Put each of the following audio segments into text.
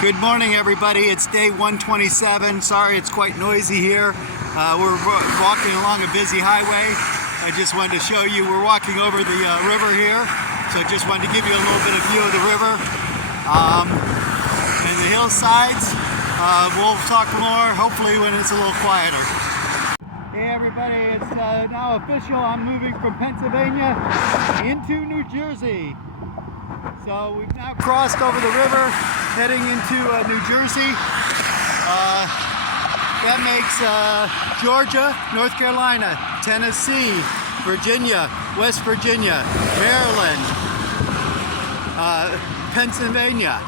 Good morning, everybody. It's day 127. Sorry, it's quite noisy here. We're walking along a busy highway. I just wanted to show you we're walking over the river here. So I just wanted to give you a little bit of view of the river and the hillsides. We'll talk more, hopefully, when it's a little quieter. Hey, everybody. It's now official. I'm moving from Pennsylvania into New Jersey. So we've now crossed over the river, heading into New Jersey. That makes Georgia, North Carolina, Tennessee, Virginia, West Virginia, Maryland, Pennsylvania.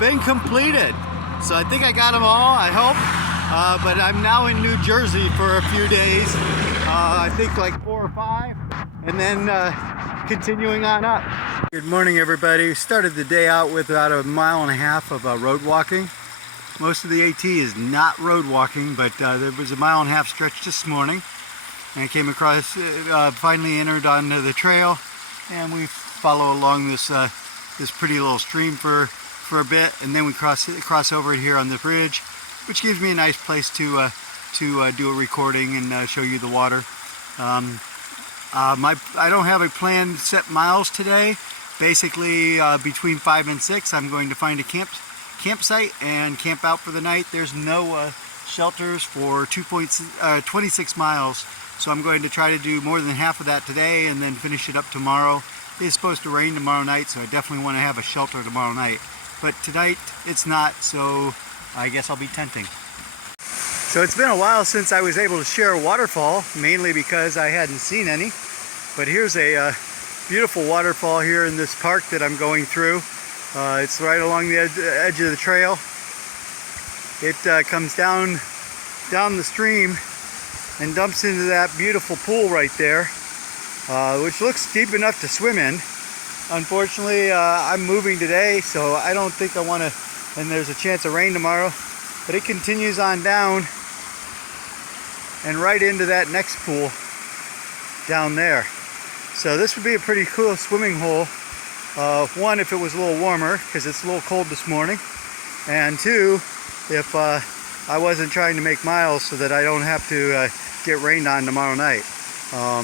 Been completed. So I think I got them all, I hope. But I'm now in New Jersey for a few days. I think like 4 or 5. And then continuing on up. Good morning, everybody. We started the day out with about 1.5 miles of road walking. Most of the AT is not road walking, but there was a 1.5 mile stretch this morning. And I came across, finally entered onto the trail, and we follow along this this pretty little stream for a bit, and then we cross over here on the bridge, which gives me a nice place to do a recording and show you the water. I don't have a planned set miles today. Basically, between 5 and 6, I'm going to find a campsite and camp out for the night. There's no shelters for 26 miles, so I'm going to try to do more than half of that today and then finish it up tomorrow. It's supposed to rain tomorrow night, so I definitely want to have a shelter tomorrow night. But tonight, it's not, so I guess I'll be tenting. So it's been a while since I was able to share a waterfall, mainly because I hadn't seen any. But here's a beautiful waterfall here in this park that I'm going through. It's right along the edge of the trail. It comes down the stream and dumps into that beautiful pool right there, which looks deep enough to swim in. Unfortunately, I'm moving today, so I don't think I want to, and there's a chance of rain tomorrow. But it continues on down and right into that next pool down there. So this would be a pretty cool swimming hole. One, if it was a little warmer, because it's a little cold this morning. And two, if I wasn't trying to make miles so that I don't have to get rained on tomorrow night. I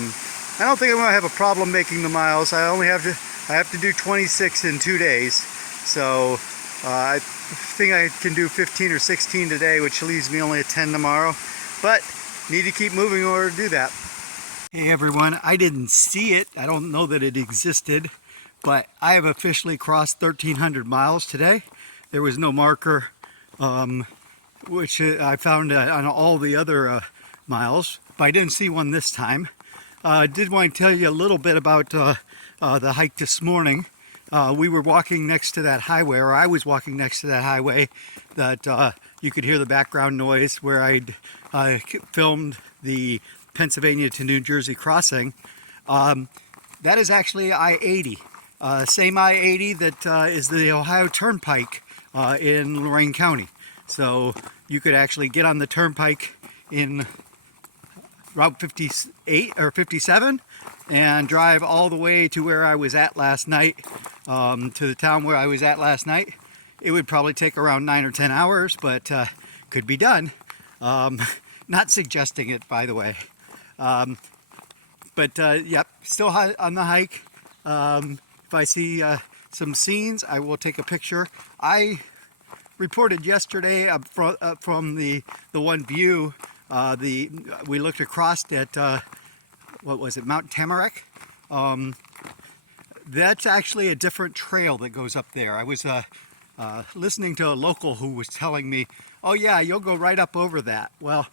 don't think I'm going to have a problem making the miles. I have to do 26 in 2 days. So I think I can do 15 or 16 today, which leaves me only at 10 tomorrow. But need to keep moving in order to do that. Hey everyone, I didn't see it. I don't know that it existed, but I have officially crossed 1,300 miles today. There was no marker, which I found on all the other miles, but I didn't see one this time. I did want to tell you a little bit about the hike this morning. We were walking next to that highway, or I was walking next to that highway that you could hear the background noise where I'd filmed the Pennsylvania to New Jersey crossing. That is actually I-80. Same I-80 that is the Ohio Turnpike in Lorain County. So you could actually get on the turnpike in Route 58 or 57 and drive all the way to where I was at last night, to the town where I was at last night. It would probably take around 9 or 10 hours, but could be done. Not suggesting it, by the way. Yep, still on the hike. If I see some scenes, I will take a picture. I reported yesterday from the one view. We looked across at what was it, Mount Tamarack? That's actually a different trail that goes up there. I was listening to a local who was telling me, oh yeah, you'll go right up over that. Well,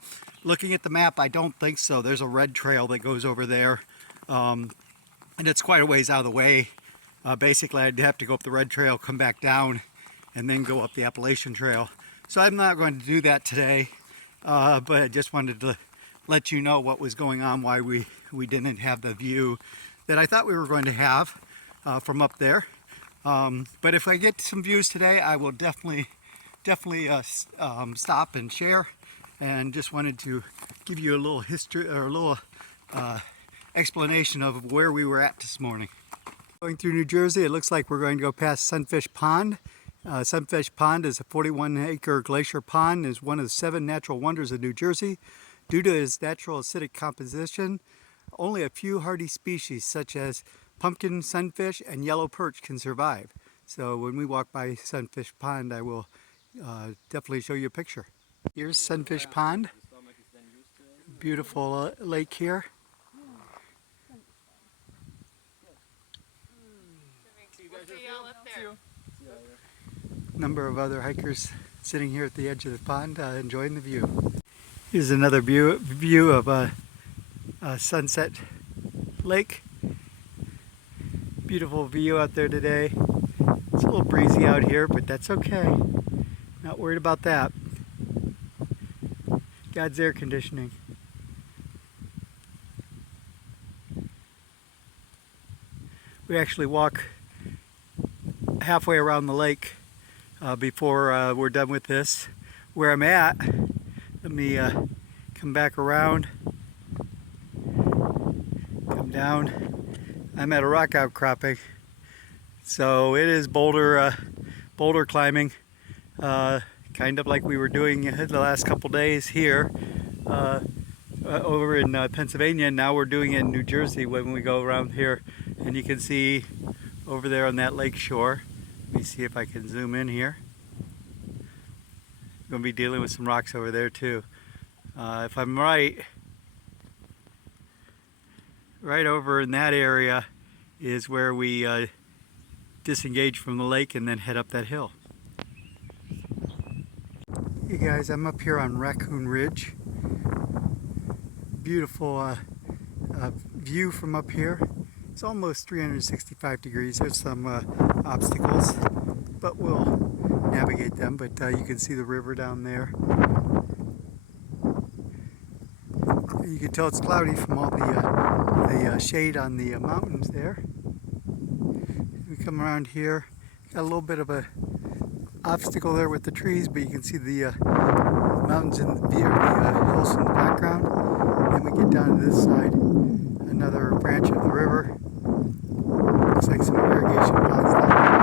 looking at the map, I don't think so. There's a red trail that goes over there, and it's quite a ways out of the way. Basically, I'd have to go up the red trail, come back down, and then go up the Appalachian Trail. So I'm not going to do that today, but I just wanted to let you know what was going on, why we didn't have the view that I thought we were going to have from up there. But if I get some views today, I will definitely stop and share. And just wanted to give you a little history or a little explanation of where we were at this morning. Going through New Jersey, it looks like we're going to go past Sunfish Pond Sunfish Pond is a 41-acre glacier pond and is one of the 7 natural wonders of New Jersey. Due to its natural acidic composition, only a few hardy species such as pumpkin sunfish and yellow perch can survive. So when we walk by Sunfish Pond, I will definitely show you a picture. Here's Sunfish Pond. Beautiful lake here. Number of other hikers sitting here at the edge of the pond enjoying the view. Here's another view of a Sunset Lake. Beautiful view out there today. It's a little breezy out here, but that's okay. Not worried about that. God's air conditioning. We actually walk halfway around the lake before we're done with this. Where I'm at, let me come back around, come down. I'm at a rock outcropping, so it is boulder climbing, kind of like we were doing the last couple days here over in Pennsylvania. Now we're doing it in New Jersey when we go around here, and you can see over there on that lake shore. Let me see if I can zoom in here. I'm going to be dealing with some rocks over there too. If I'm right over in that area is where we disengage from the lake and then head up that hill. Hey guys, I'm up here on Raccoon Ridge. Beautiful view from up here. It's almost 365 degrees. There's some obstacles, but we'll navigate them. But you can see the river down there. You can tell it's cloudy from all the shade on the mountains there. We come around here, got a little bit of a obstacle there with the trees, but you can see the mountains and the hills in the background. Then we get down to this side, another branch of the river. Looks like some irrigation ponds down there.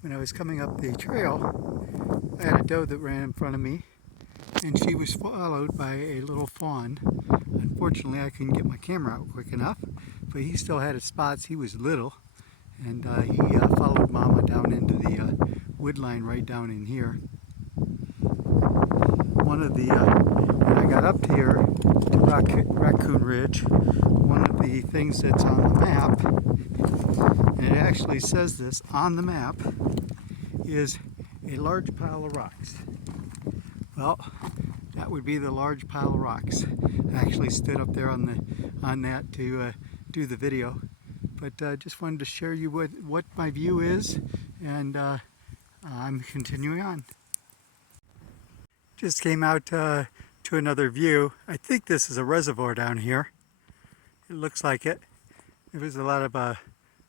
When I was coming up the trail, I had a doe that ran in front of me, and she was followed by a little fawn. Unfortunately, I couldn't get my camera out quick enough, but he still had his spots. He was little, and he followed Mama down into the wood line right down in here. One of the, when I got up here to Raccoon Ridge, one of the things that's on the map, and it actually says this on the map, is a large pile of rocks. Well, that would be the large pile of rocks. I actually stood up there on that to do the video, but just wanted to share you what my view is, and I'm continuing on. Just came out to another view. I think this is a reservoir down here. It looks like it. There was a lot of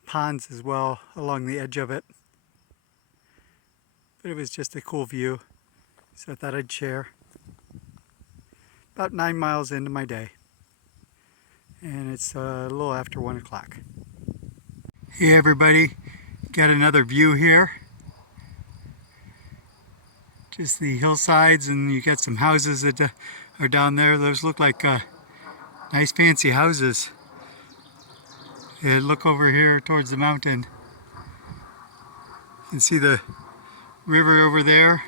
ponds as well along the edge of it. But it was just a cool view, so I thought I'd share. About 9 miles into my day, and it's a little after 1 o'clock. Hey everybody, got another view here. Just the hillsides, and you got some houses that are down there. Those look like nice fancy houses. And look over here towards the mountain. You can see the river over there.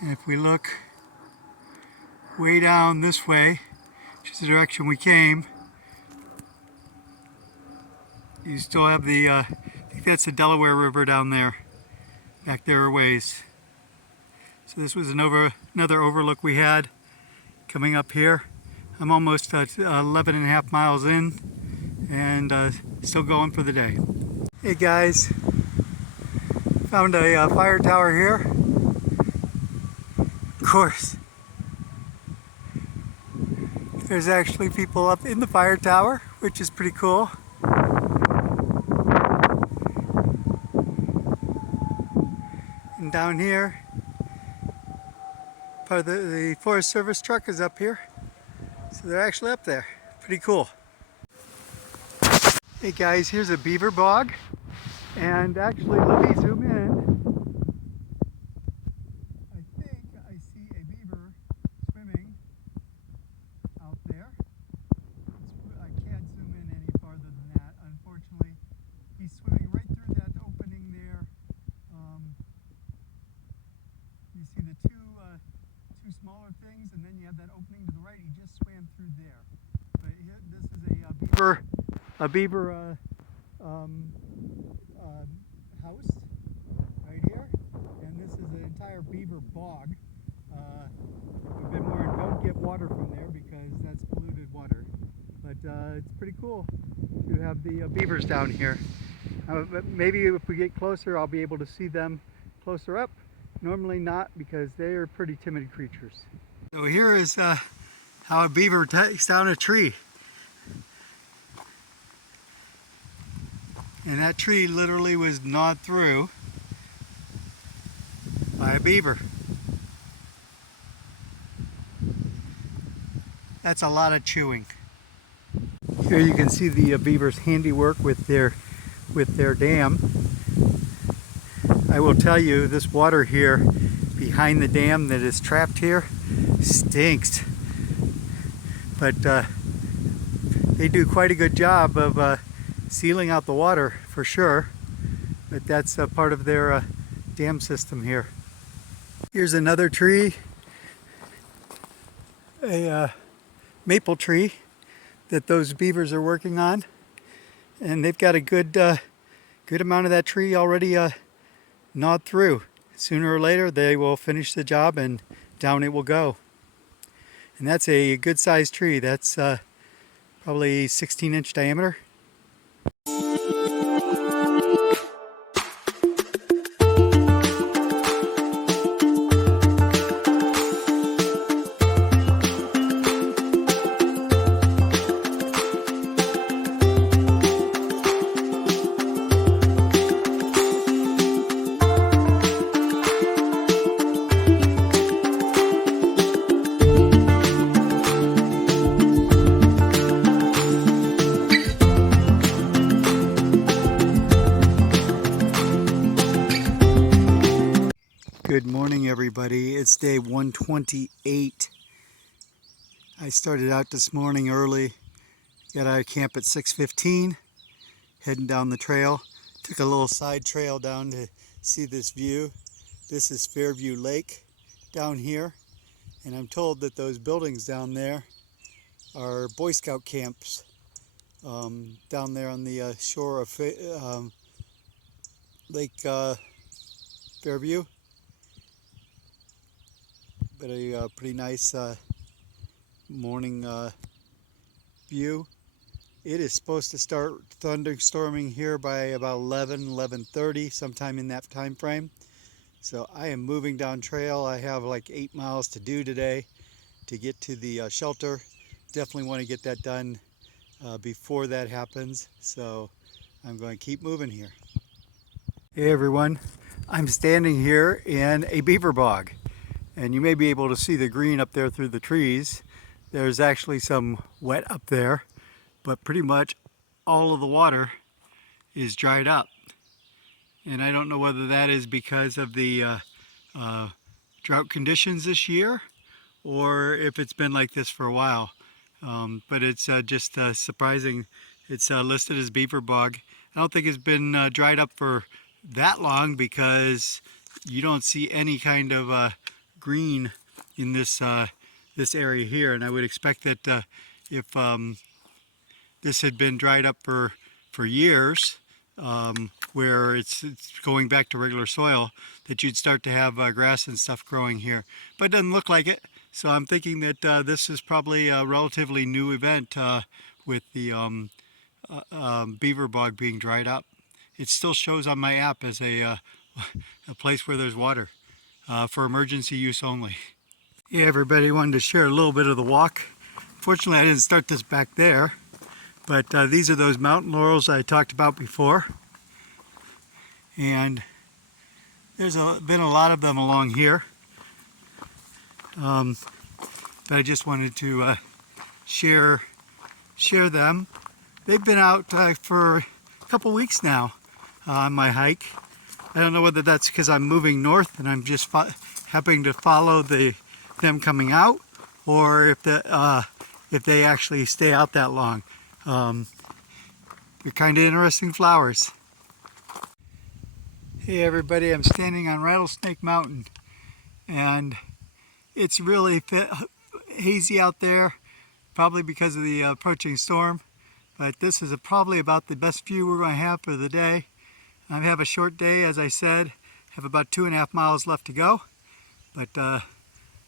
And if we look way down this way, which is the direction we came, you still have the, I think that's the Delaware River down there, back there a ways. So this was another overlook we had coming up here. I'm almost 11 and a half miles in, and still going for the day. Hey guys, found a fire tower here. Of course, there's actually people up in the fire tower, which is pretty cool. And down here, part of the Forest Service truck is up here. So they're actually up there. Pretty cool. Hey guys, here's a beaver bog. And actually, let me zoom in. I think I see a beaver swimming out there. I can't zoom in any farther than that, unfortunately. He's swimming right through that opening there. You see the two smaller things, and then you have that opening to the right. He just swam through there. But here, this is a beaver house right here, and this is an entire beaver bog. We've been warned, don't get water from there because that's polluted water. But it's pretty cool to have the beavers down here. Maybe if we get closer, I'll be able to see them closer up. Normally not, because they are pretty timid creatures. So here is how a beaver takes down a tree. And that tree literally was gnawed through by a beaver. That's a lot of chewing. Here you can see the beaver's handiwork with their dam. I will tell you, this water here behind the dam that is trapped here stinks. But they do quite a good job of sealing out the water for sure. But that's part of their dam system here. Here's another tree, a maple tree that those beavers are working on, and they've got a good amount of that tree already gnawed through. Sooner or later they will finish the job and down it will go. And that's a good sized tree. That's probably 16-inch diameter. Good morning, everybody. It's day 128. I started out this morning early. Got out of camp at 6:15, heading down the trail. Took a little side trail down to see this view. This is Fairview Lake down here, and I'm told that those buildings down there are Boy Scout camps down there on the shore of Lake Fairview. But a pretty nice morning view. It is supposed to start thunderstorming here by about 11:30, sometime in that time frame. So I am moving down trail. I have like 8 miles to do today to get to the shelter. Definitely want to get that done before that happens. So I'm going to keep moving here. Hey everyone, I'm standing here in a beaver bog. And you may be able to see the green up there through the trees. There's actually some wet up there, but pretty much all of the water is dried up. And I don't know whether that is because of the drought conditions this year, or if it's been like this for a while. But it's just surprising. It's listed as beaver bog. I don't think it's been dried up for that long, because you don't see any kind of green in this this area here, and I would expect that if this had been dried up for years, where it's going back to regular soil, that you'd start to have grass and stuff growing here. But it doesn't look like it, so I'm thinking that this is probably a relatively new event with the beaver bog being dried up. It still shows on my app as a place where there's water. For emergency use only. Yeah, everybody, wanted to share a little bit of the walk. Fortunately, I didn't start this back there, but these are those mountain laurels I talked about before. And There's been a lot of them along here, but I just wanted to share them. They've been out for a couple weeks now on my hike. I don't know whether that's because I'm moving north and I'm just happening to follow them coming out, or if they actually stay out that long. They're kind of interesting flowers. Hey everybody, I'm standing on Rattlesnake Mountain, and it's really hazy out there, probably because of the approaching storm, but this is probably about the best view we're going to have for the day. I have a short day, as I said, have about 2.5 miles left to go, but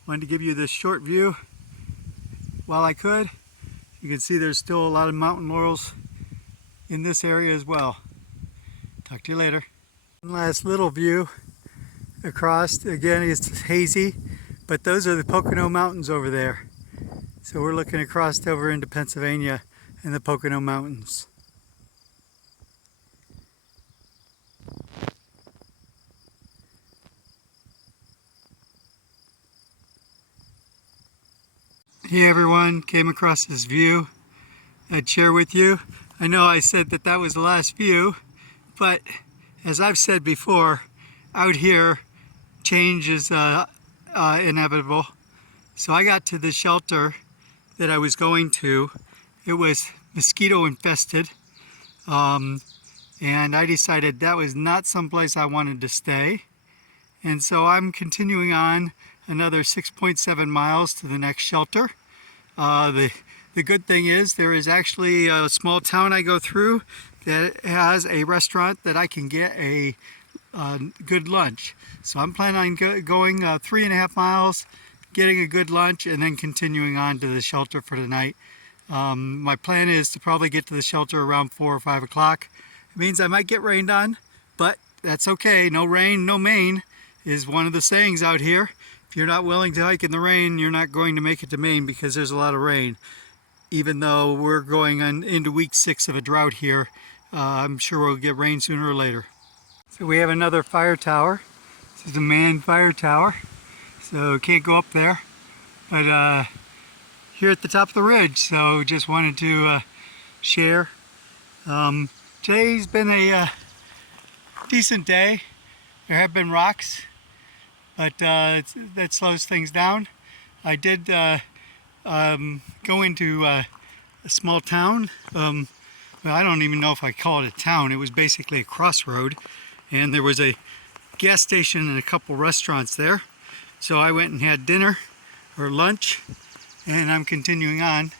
wanted to give you this short view while I could. You can see there's still a lot of mountain laurels in this area as well. Talk to you later. One last little view across. Again, it's hazy, but those are the Pocono Mountains over there. So we're looking across over into Pennsylvania and the Pocono Mountains. Hey everyone, came across this view I'd share with you. I know I said that was the last view, but as I've said before, out here change is inevitable. So I got to the shelter that I was going to. It was mosquito infested, and I decided that was not someplace I wanted to stay. And so I'm continuing on another 6.7 miles to the next shelter. The good thing is there is actually a small town I go through that has a restaurant that I can get a good lunch. So I'm planning on going 3.5 miles, getting a good lunch, and then continuing on to the shelter for the night. My plan is to probably get to the shelter around 4 or 5 o'clock. It means I might get rained on, but that's okay. No rain, no Maine is one of the sayings out here. If you're not willing to hike in the rain, you're not going to make it to Maine because there's a lot of rain. Even though we're going into week 6 of a drought here, I'm sure we'll get rain sooner or later. So we have another fire tower. This is a manned fire tower, so can't go up there. But here at the top of the ridge, so just wanted to share. Today's been a decent day. There have been rocks, but that slows things down. I did go into a small town. Well, I don't even know if I call it a town. It was basically a crossroad, and there was a gas station and a couple restaurants there. So I went and had dinner or lunch, and I'm continuing on.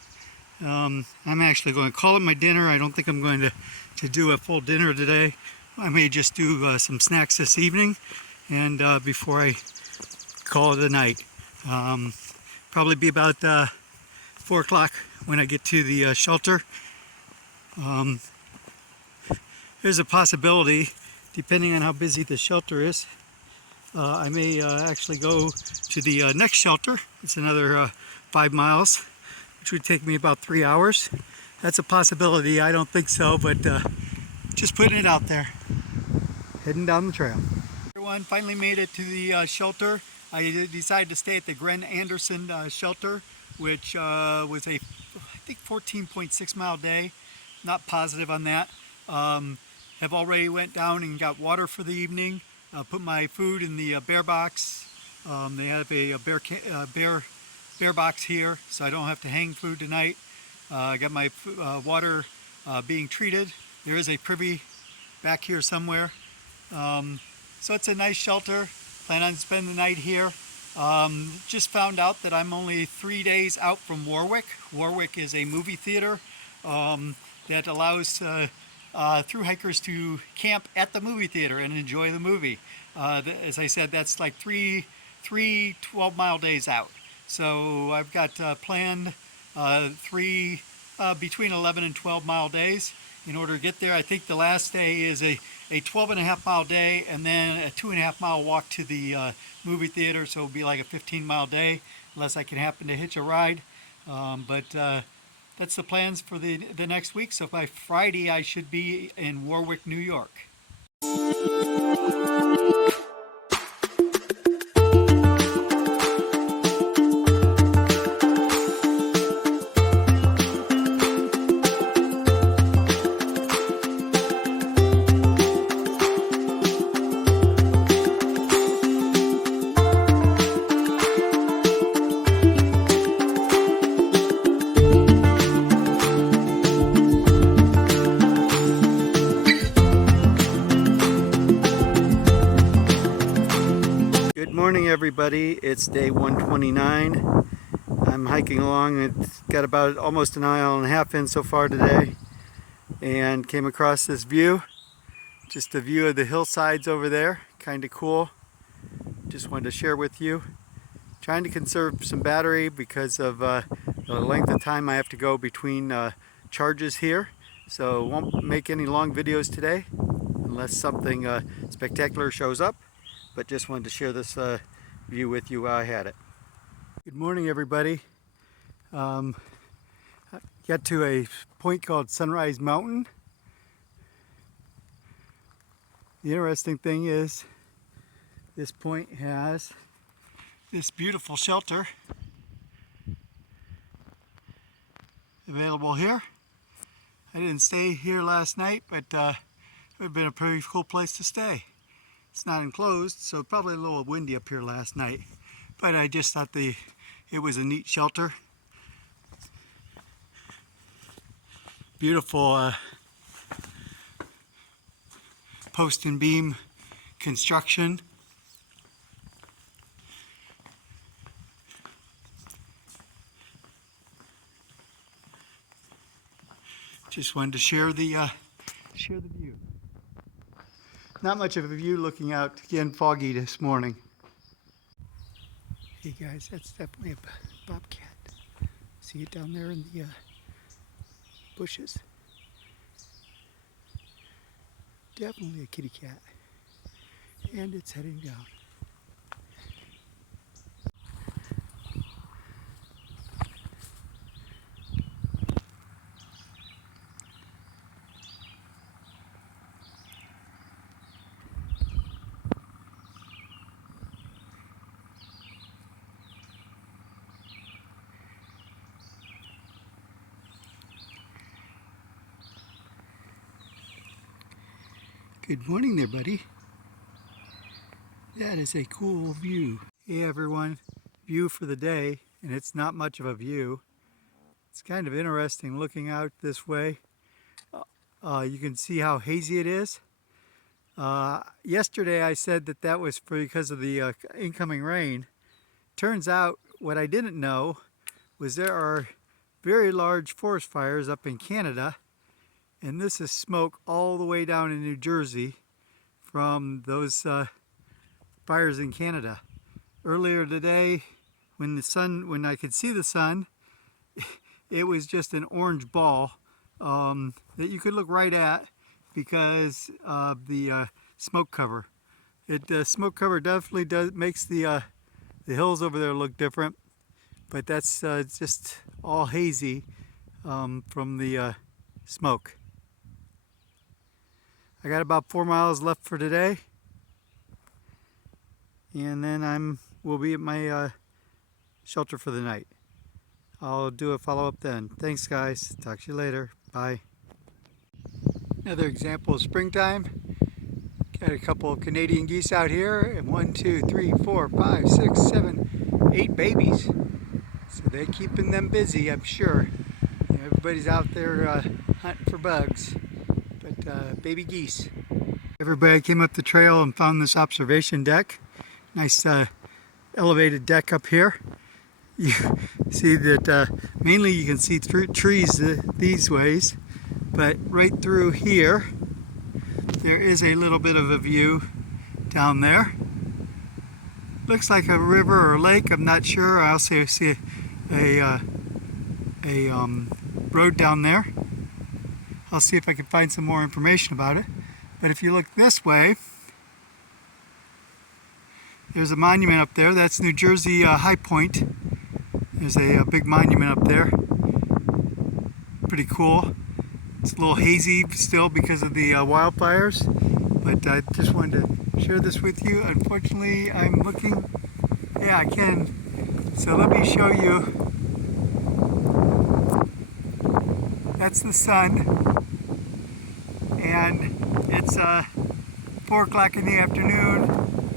I'm actually going to call it my dinner. I don't think I'm going to do a full dinner today. I may just do some snacks this evening, and before I call it a night. Probably be about 4 o'clock when I get to the shelter. There's a possibility, depending on how busy the shelter is, I may actually go to the next shelter. It's another 5 miles, which would take me about 3 hours. That's a possibility. I don't think so, but just putting it out there. Heading down the trail. Everyone finally made it to the shelter. I decided to stay at the Gren Anderson shelter, which was a, I think, 14.6 mile day. Not positive on that. Have already went down and got water for the evening. Put my food in the bear box. They have a bear box here, so I don't have to hang food tonight. I got my water being treated. There is a privy back here somewhere. So it's a nice shelter. Plan on spending the night here. Just found out that I'm only 3 days out from Warwick. Warwick is a movie theater that allows through hikers to camp at the movie theater and enjoy the movie. As I said, that's like three 12-mile days out. So I've got planned between 11 and 12-mile days in order to get there. I think the last day is a 12.5-mile day, and then a 2.5-mile walk to the movie theater, so it'll be like a 15-mile day, unless I can happen to hitch a ride. But that's the plans for the next week. So by Friday, I should be in Warwick, New York. Good morning, everybody. It's day 129. I'm hiking along. It's got about almost an mile and a half in so far today, and came across this view. Just a view of the hillsides over there. Kind of cool. Just wanted to share with you. Trying to conserve some battery because of the length of time I have to go between charges here. So won't make any long videos today unless something spectacular shows up. But just wanted to share this view with you while I had it. Good morning, everybody. Got to a point called Sunrise Mountain. The interesting thing is this point has this beautiful shelter available here. I didn't stay here last night, but it would have been a pretty cool place to stay. It's not enclosed, so probably a little windy up here last night. But I just thought it was a neat shelter. Beautiful post and beam construction. Just wanted to share the view. Not much of a view looking out, again foggy this morning. Hey guys, that's definitely a bobcat. See it down there in the bushes. Definitely a kitty cat. And it's heading down. Good morning there, buddy. That is a cool view. Hey everyone, view for the day, and it's not much of a view. It's kind of interesting looking out this way. You can see how hazy it is. Yesterday I said that was because of the incoming rain. Turns out what I didn't know was there are very large forest fires up in Canada. And this is smoke all the way down in New Jersey from those fires in Canada. Earlier today, when I could see the sun, it was just an orange ball that you could look right at because of the smoke cover. The smoke cover definitely makes the hills over there look different, but that's just all hazy from the smoke. I got about 4 miles left for today, and then we'll be at my shelter for the night. I'll do a follow-up then. Thanks, guys. Talk to you later. Bye. Another example of springtime. Got a couple of Canadian geese out here, and 1, 2, 3, 4, 5, 6, 7, 8 babies. So they're keeping them busy, I'm sure. Everybody's out there hunting for bugs. Baby geese. Everybody came up the trail and found this observation deck. Nice elevated deck up here. You see that mainly you can see through trees these ways, but right through here there is a little bit of a view down there. Looks like a river or a lake, I'm not sure. I also see a road down there. I'll see if I can find some more information about it. But if you look this way, there's a monument up there. That's New Jersey High Point. There's a big monument up there. Pretty cool. It's a little hazy still because of the wildfires, but I just wanted to share this with you. Unfortunately, I'm looking, yeah, I can. So let me show you. That's the sun. And it's 4 o'clock in the afternoon.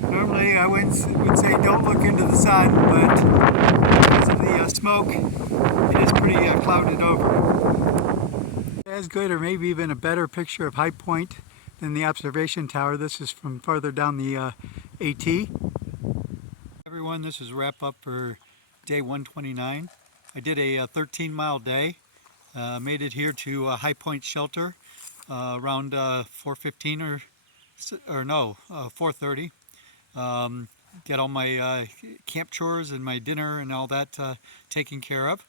Normally I would say don't look into the sun, but because of the smoke, it is pretty clouded over. As good or maybe even a better picture of High Point than the observation tower. This is from farther down the AT. everyone, this is wrap up for day 129. I did a 13-mile day. Made it here to High Point Shelter around 4:15 or no, 4:30. Get all my camp chores and my dinner and all that taken care of.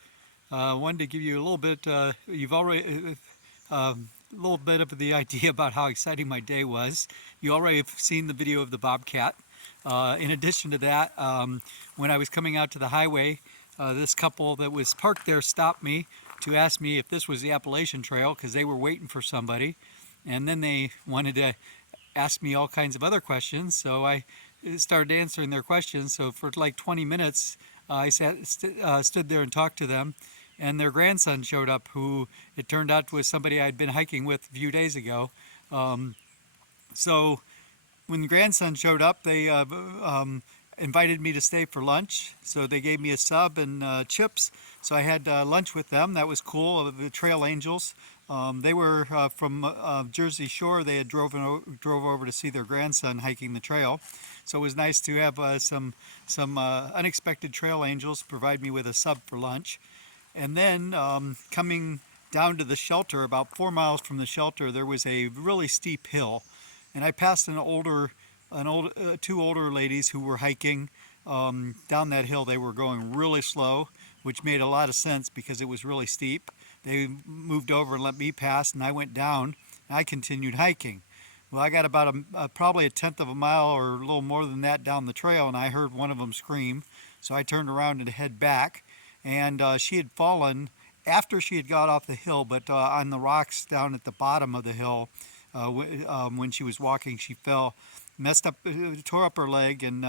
Wanted to give you a little bit, you've already, a little bit of the idea about how exciting my day was. You already have seen the video of the Bobcat. In addition to that, when I was coming out to the highway, this couple that was parked there stopped me to ask me if this was the Appalachian Trail because they were waiting for somebody, and then they wanted to ask me all kinds of other questions, so I started answering their questions. So for like 20 minutes I stood there and talked to them, and their grandson showed up, who it turned out was somebody I'd been hiking with a few days ago. So when the grandson showed up, they invited me to stay for lunch. So they gave me a sub and chips. So I had lunch with them. That was cool. The Trail Angels. They were from Jersey Shore. They had drove over to see their grandson hiking the trail. So it was nice to have some unexpected Trail Angels provide me with a sub for lunch. And then coming down to the shelter, about 4 miles from the shelter, there was a really steep hill. And I passed two older ladies who were hiking down that hill. They were going really slow, which made a lot of sense because it was really steep. They moved over and let me pass, and I went down, and I continued hiking. Well, I got about probably a tenth of a mile or a little more than that down the trail, and I heard one of them scream. So I turned around and head back, and she had fallen after she had got off the hill, but on the rocks down at the bottom of the hill. When she was walking, she fell, tore up her leg, and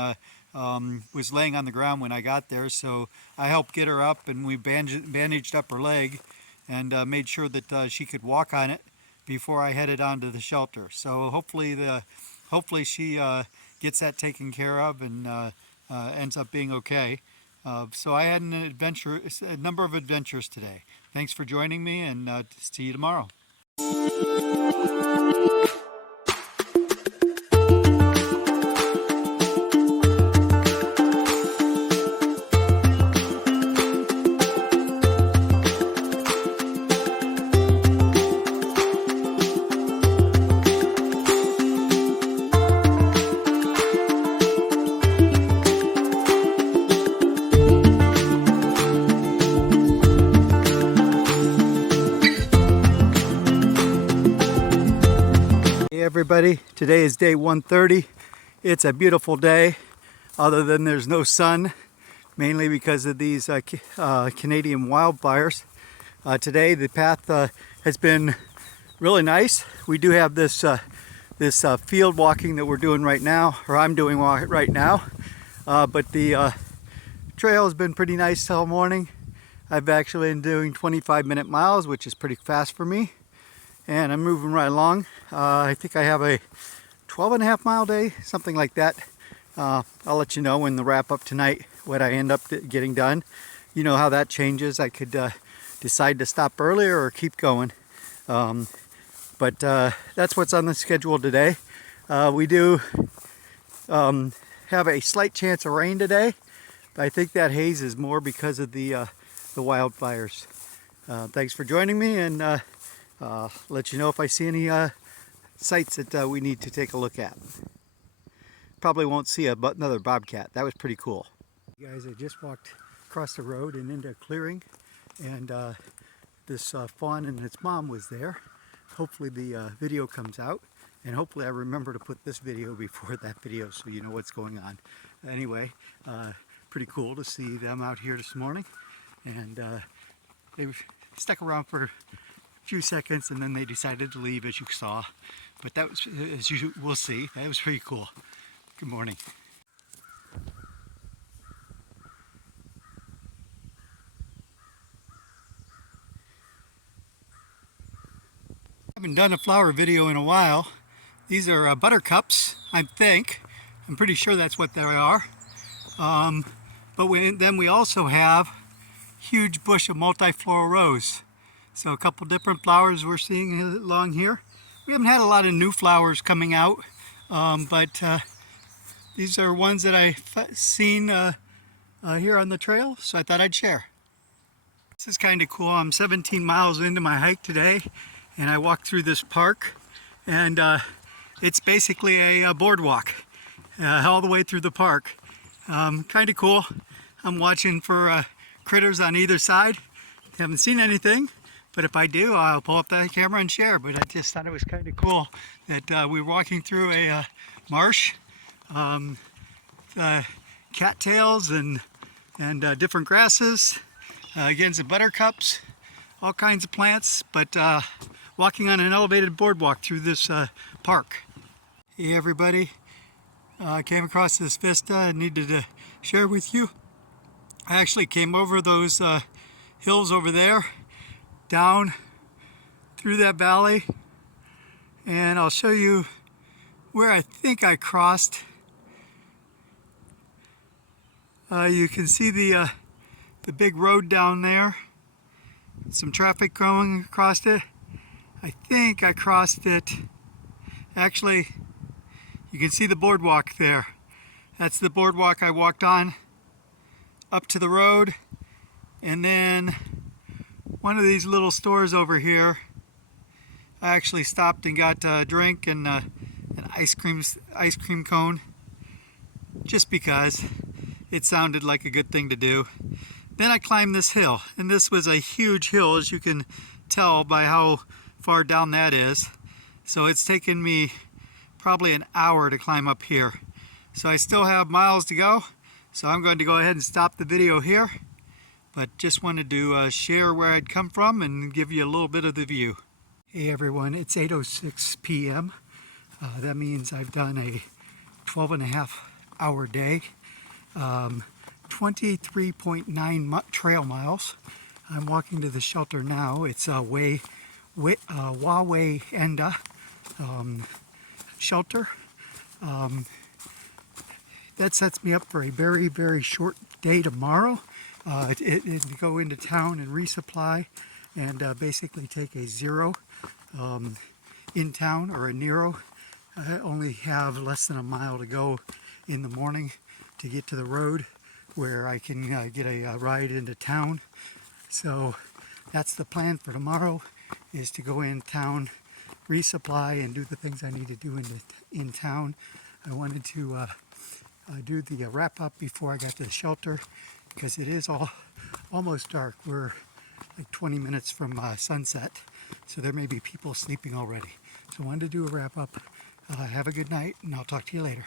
was laying on the ground when I got there. So I helped get her up, and we bandaged up her leg and made sure that she could walk on it before I headed on to the shelter. So hopefully she gets that taken care of and ends up being okay. So I had a number of adventures today. Thanks for joining me, and see you tomorrow. Hey everybody, today is day 130. It's a beautiful day, other than there's no sun, mainly because of these Canadian wildfires. Today the path has been really nice. We do have this field walking that we're doing right now, or I'm doing right now, but the trail has been pretty nice all morning. I've actually been doing 25-minute miles, which is pretty fast for me. And I'm moving right along. I think I have a 12.5-mile day, something like that. I'll let you know in the wrap up tonight what I end up getting done. You know how that changes. I could decide to stop earlier or keep going. But that's what's on the schedule today. We do have a slight chance of rain today, but I think that haze is more because of the wildfires. Thanks for joining me, and let you know if I see any sites that we need to take a look at. Probably won't see another bobcat. That was pretty cool. You guys, I just walked across the road and into a clearing, and this fawn and its mom was there. Hopefully the video comes out, and hopefully I remember to put this video before that video so you know what's going on. Anyway, pretty cool to see them out here this morning, and they stuck around for few seconds, and then they decided to leave, as you saw. But that was, as you will see, that was pretty cool. Good morning. I haven't done a flower video in a while. These are buttercups, I think. I'm pretty sure that's what they are. But then we also have huge bush of multifloral rose. So a couple different flowers we're seeing along here. We haven't had a lot of new flowers coming out, but These are ones that I've seen here on the trail, so I thought I'd share. This is kind of cool. I'm 17 miles into my hike today, and I walked through this park, and it's basically a boardwalk all the way through the park. Kind of cool. I'm watching for critters on either side. Haven't seen anything, but if I do, I'll pull up that camera and share. But I just thought it was kind of cool that we were walking through a marsh, cattails and different grasses, again some buttercups, all kinds of plants, but walking on an elevated boardwalk through this park. Hey everybody, I came across this vista and needed to share with you. I actually came over those hills over there, down through that valley, and I'll show you where I think I crossed. You can see the big road down there, some traffic going across it. I think I crossed it. Actually, you can see the boardwalk there. That's the boardwalk I walked on up to the road, and then one of these little stores over here, I actually stopped and got a drink and an ice cream cone, just because it sounded like a good thing to do. Then I climbed this hill, and this was a huge hill, as you can tell by how far down that is. So it's taken me probably an hour to climb up here. So I still have miles to go, so I'm going to go ahead and stop the video here, but just wanted to share where I'd come from and give you a little bit of the view. Hey everyone, it's 8:06 p.m. That means I've done a 12.5 hour day, 23.9 trail miles. I'm walking to the shelter now. It's a Wawayenda shelter. That sets me up for a very, very short day tomorrow. To go into town and resupply and basically take a zero in town, or a Nero. I only have less than a mile to go in the morning to get to the road where I can get a ride into town. So that's the plan for tomorrow, is to go in town, resupply, and do the things I need to do in town. I wanted to do the wrap up before I got to the shelter, because it is almost dark. We're like 20 minutes from sunset, so there may be people sleeping already. So I wanted to do a wrap up. Have a good night, and I'll talk to you later.